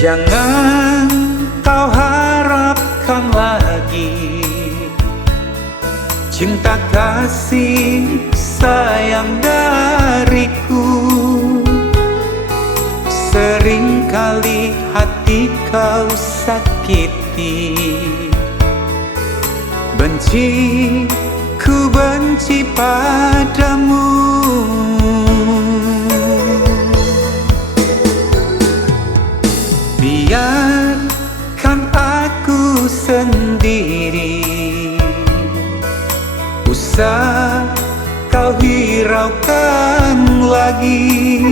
Jangan kau harapkan lagi cinta kasih sayang dariku. Seringkali hati kau sakiti, benci, ku benci padamu. Biarkan aku sendiri, usah kau hiraukan lagi.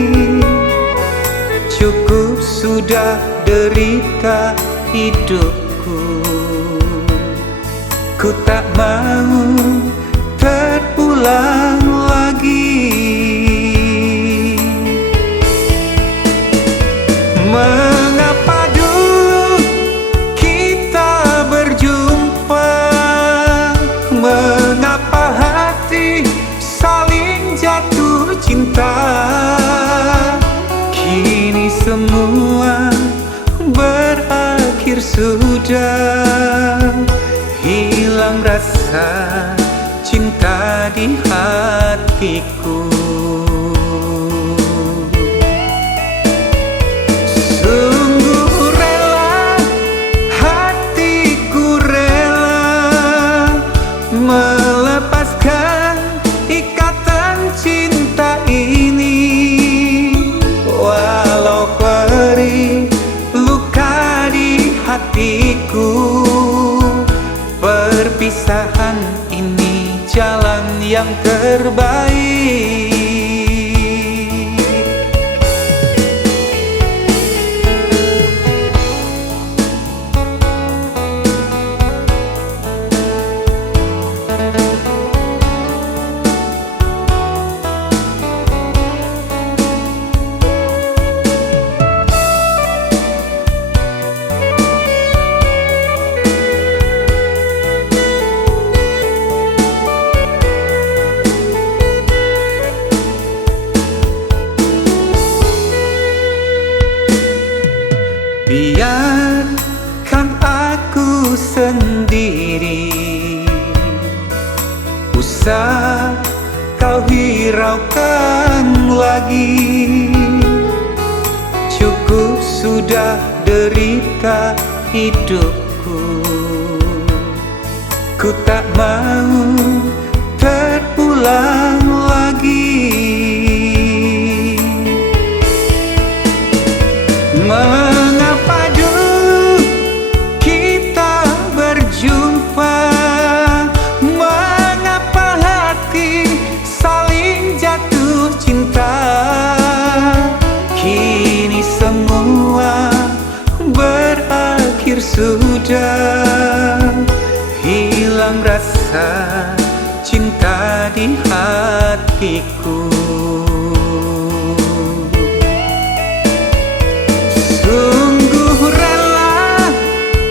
Cukup sudah derita hidupku, ku tak mau terulang lagi. Mengapa dulu kita berjumpa? Mengapa hati saling jatuh cinta? Kini semua berakhir sudah, hilang rasa cinta di hatiku. Melepaskan ikatan cinta ini, walau perih luka di hatiku. Perpisahan ini jalan yang terbaik. Biarkan aku sendiri, usah kau hiraukan lagi. Cukup sudah derita hidupku, ku tak mau terulang lagi. Mengapa dulu kita berjumpa? Mengapa hati saling jatuh cinta? Kini semua berakhir sudah, hilang rasa cinta di hatiku. Sungguh rela,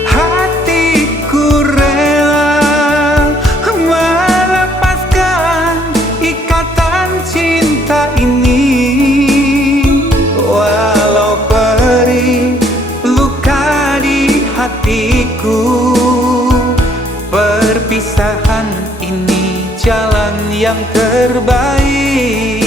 hatiku rela melepaskan ikatan cinta ini, walau perih luka di hatiku. Perpisahan ini jalan yang terbaik.